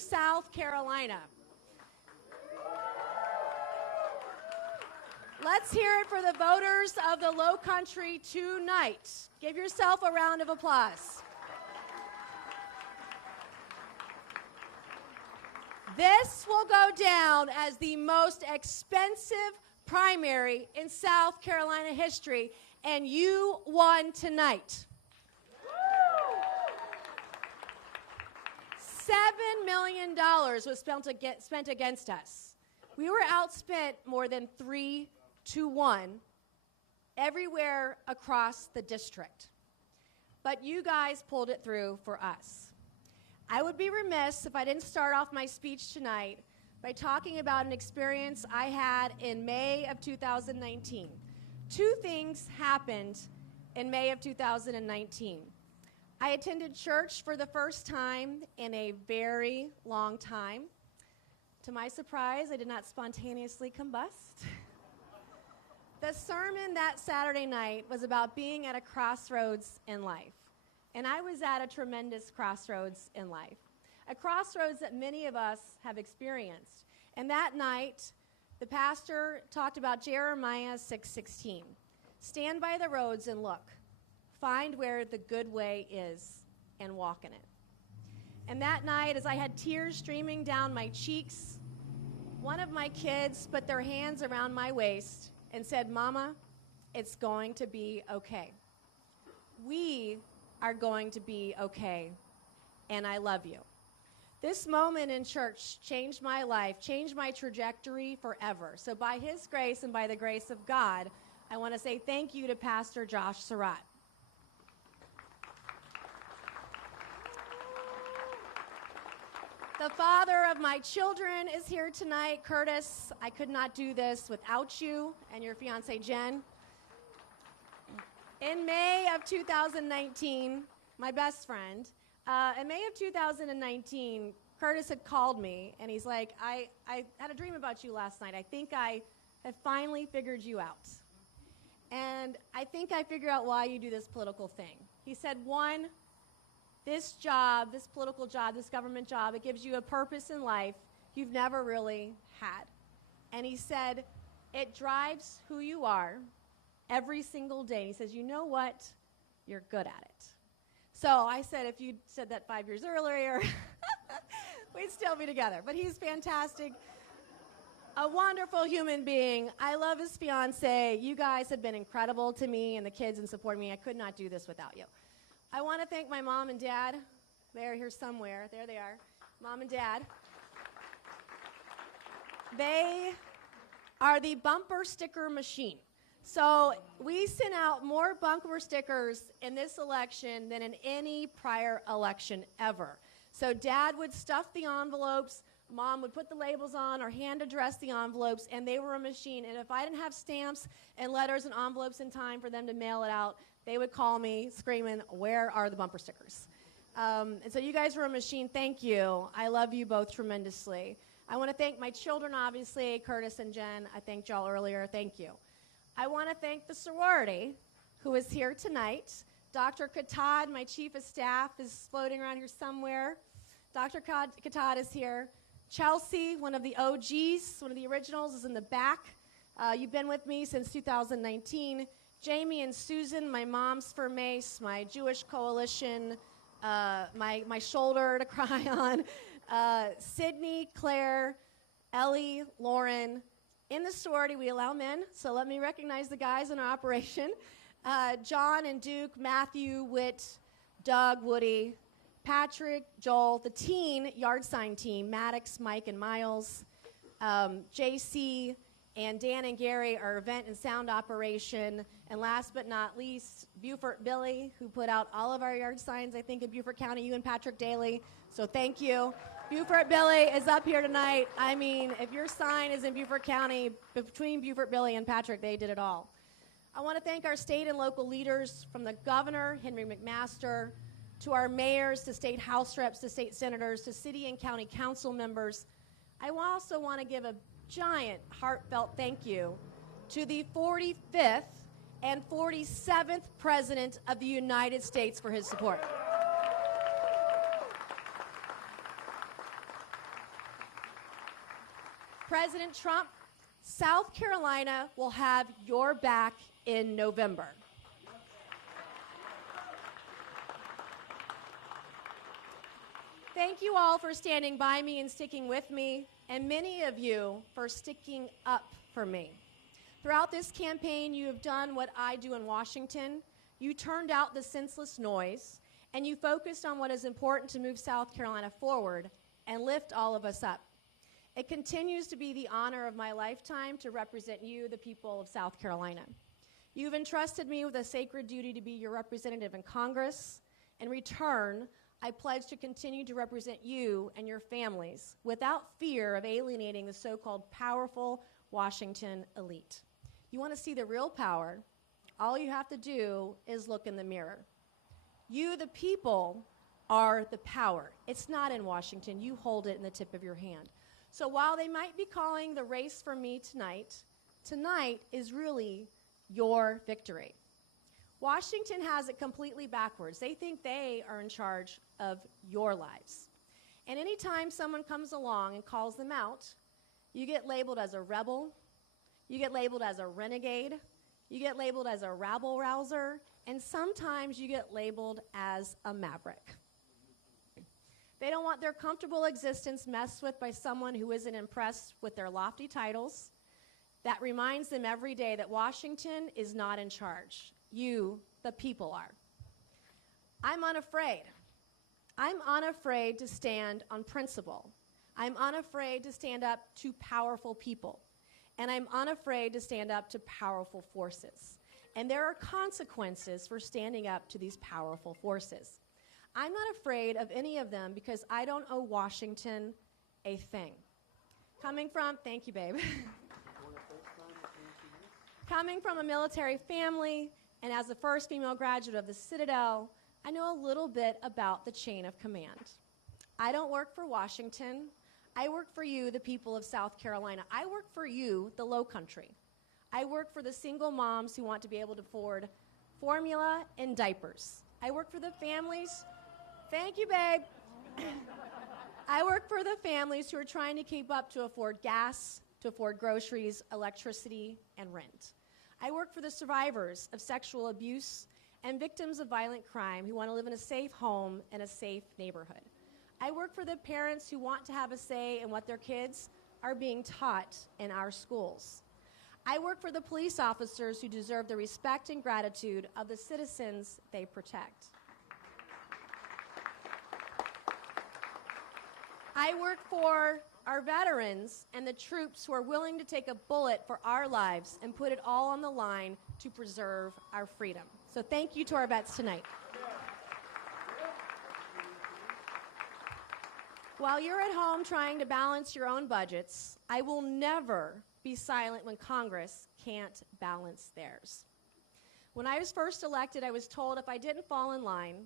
South Carolina. Let's hear it for the voters of the Low Country tonight. Give yourself a round of applause. This will go down as the most expensive primary in South Carolina history, and you won tonight. $7 million was spent against us. We were outspent more than 3-1 everywhere across the district. But you guys pulled it through for us. I would be remiss if I didn't start off my speech tonight by talking about an experience I had in May of 2019. Two things happened in May of 2019. I attended church for the first time in a very long time. To my surprise, I did not spontaneously combust. The sermon that Saturday night was about being at a crossroads in life. And I was at a tremendous crossroads in life, a crossroads that many of us have experienced. And that night, the pastor talked about Jeremiah 6:16. Stand by the roads and look. Find where the good way is and walk in it. And that night, as I had tears streaming down my cheeks, one of my kids put their hands around my waist and said, "Mama, it's going to be okay. We are going to be okay, and I love you." This moment in church changed my life, changed my trajectory forever. So by his grace and by the grace of God, I want to say thank you to Pastor Josh Surratt. The father of my children is here tonight. Curtis, I could not do this without you and your fiancée, Jen. In May of 2019, my best friend, in May of 2019, Curtis had called me, and he's like, I had a dream about you last night. I think I have finally figured you out. And I think I figured out why you do this political thing. He said, one, this job, this political job, this government job, it gives you a purpose in life you've never really had. And he said, it drives who you are every single day. He says, you know what? You're good at it. So I said, if you'd said that 5 years earlier, we'd still be together. But he's fantastic, a wonderful human being. I love his fiance. You guys have been incredible to me and the kids in supporting me. I could not do this without you. I want to thank my mom and dad. They're here somewhere. There they are. Mom and dad. They are the bumper sticker machine. So we sent out more bumper stickers in this election than in any prior election ever. So Dad would stuff the envelopes, Mom would put the labels on or hand address the envelopes, and they were a machine. And if I didn't have stamps and letters and envelopes in time for them to mail it out, they would call me screaming, where are the bumper stickers? And so you guys were a machine. Thank you. I love you both tremendously. I want to thank my children, obviously, Curtis and Jen. I thanked y'all earlier. Thank you. I want to thank the sorority who is here tonight. Dr. Katad, my chief of staff, is floating around here somewhere. Dr. Katad is here. Chelsea, one of the OGs, one of the originals, is in the back. You've been with me since 2019. Jamie and Susan, my moms for Mace, my Jewish coalition, my shoulder to cry on. Sydney, Claire, Ellie, Lauren. In the sorority, we allow men, so let me recognize the guys in our operation. John and Duke, Matthew, Whit, Doug, Woody, Patrick, Joel, the teen yard sign team, Maddox, Mike, and Miles, JC, and Dan and Gary, our event and sound operation, and last but not least, Beaufort Billy, who put out all of our yard signs, I think, in Beaufort County, you and Patrick Daly, so thank you. Beaufort Billy is up here tonight. I mean, if your sign is in Beaufort County, between Beaufort Billy and Patrick, they did it all. I want to thank our state and local leaders, from the governor, Henry McMaster, to our mayors, to state house reps, to state senators, to city and county council members. I also want to give a giant heartfelt thank you to the 45th and 47th President of the United States for his support. President Trump, South Carolina will have your back in November. Thank you all for standing by me and sticking with me, and many of you for sticking up for me. Throughout this campaign, you have done what I do in Washington. You turned out the senseless noise, and you focused on what is important to move South Carolina forward and lift all of us up. It continues to be the honor of my lifetime to represent you, the people of South Carolina. You've entrusted me with a sacred duty to be your representative in Congress. In return, I pledge to continue to represent you and your families without fear of alienating the so-called powerful Washington elite. You want to see the real power? All you have to do is look in the mirror. You, the people, are the power. It's not in Washington. You hold it in the tip of your hand. So while they might be calling the race for me tonight, tonight is really your victory. Washington has it completely backwards. They think they are in charge of your lives. And anytime someone comes along and calls them out, you get labeled as a rebel, you get labeled as a renegade, you get labeled as a rabble-rouser, and sometimes you get labeled as a maverick. They don't want their comfortable existence messed with by someone who isn't impressed with their lofty titles. That reminds them every day that Washington is not in charge. You, the people, are. I'm unafraid. I'm unafraid to stand on principle. I'm unafraid to stand up to powerful people. And I'm unafraid to stand up to powerful forces. And there are consequences for standing up to these powerful forces. I'm not afraid of any of them because I don't owe Washington a thing. Coming from, thank you, babe. Coming from a military family, and as the first female graduate of the Citadel, I know a little bit about the chain of command. I don't work for Washington. I work for you, the people of South Carolina. I work for you, the Low Country. I work for the single moms who want to be able to afford formula and diapers. I work for the families. Thank you, babe. I work for the families who are trying to keep up to afford gas, to afford groceries, electricity, and rent. I work for the survivors of sexual abuse and victims of violent crime who want to live in a safe home and a safe neighborhood. I work for the parents who want to have a say in what their kids are being taught in our schools. I work for the police officers who deserve the respect and gratitude of the citizens they protect. I work for our veterans and the troops who are willing to take a bullet for our lives and put it all on the line to preserve our freedom. So thank you to our vets tonight. While you're at home trying to balance your own budgets, I will never be silent when Congress can't balance theirs. When I was first elected, I was told if I didn't fall in line,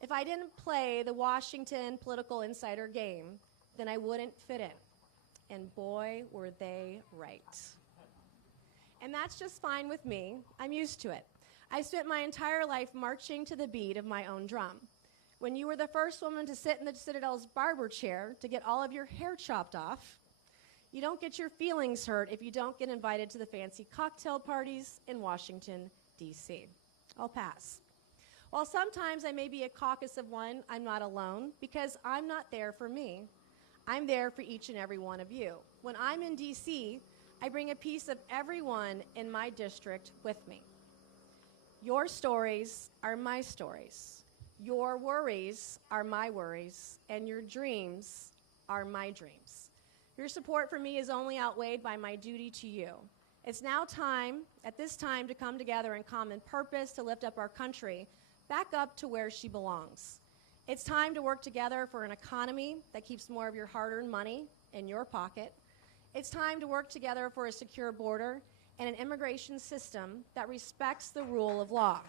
if I didn't play the Washington political insider game, then I wouldn't fit in. And boy, were they right. And that's just fine with me. I'm used to it. I spent my entire life marching to the beat of my own drum. When you were the first woman to sit in the Citadel's barber chair to get all of your hair chopped off, you don't get your feelings hurt if you don't get invited to the fancy cocktail parties in Washington, D.C. I'll pass. While sometimes I may be a caucus of one, I'm not alone because I'm not there for me. I'm there for each and every one of you. When I'm in D.C., I bring a piece of everyone in my district with me. Your stories are my stories. Your worries are my worries, and your dreams are my dreams. Your support for me is only outweighed by my duty to you. It's now time, at this time, to come together in common purpose to lift up our country back up to where she belongs. It's time to work together for an economy that keeps more of your hard-earned money in your pocket. It's time to work together for a secure border and an immigration system that respects the rule of law.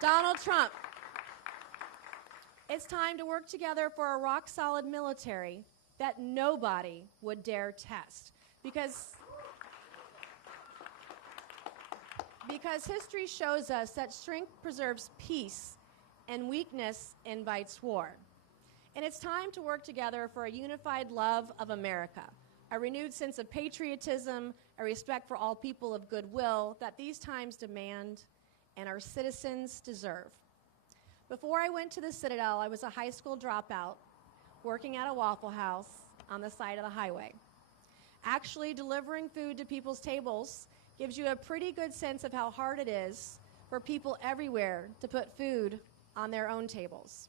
Donald Trump, it's time to work together for a rock-solid military that nobody would dare test. Because history shows us that strength preserves peace and weakness invites war. And it's time to work together for a unified love of America, a renewed sense of patriotism, a respect for all people of goodwill that these times demand and our citizens deserve. Before I went to the Citadel, I was a high school dropout working at a Waffle House on the side of the highway. Actually, delivering food to people's tables gives you a pretty good sense of how hard it is for people everywhere to put food on their own tables.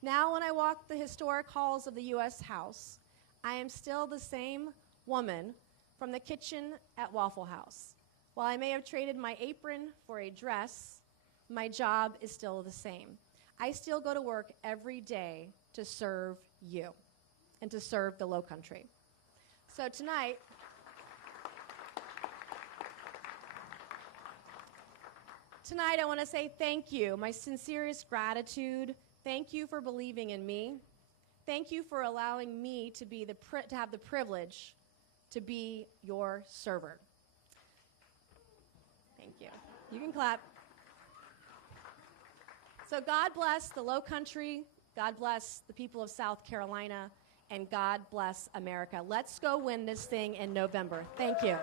Now, when I walk the historic halls of the U.S. House, I am still the same woman from the kitchen at Waffle House. While I may have traded my apron for a dress, my job is still the same. I still go to work every day to serve you and to serve the Low Country. So tonight, I want to say thank you, my sincerest gratitude. Thank you for believing in me. Thank you for allowing me to have the privilege to be your server. Thank you. You can clap. So God bless the Low Country, God bless the people of South Carolina, and God bless America. Let's go win this thing in November. Thank you.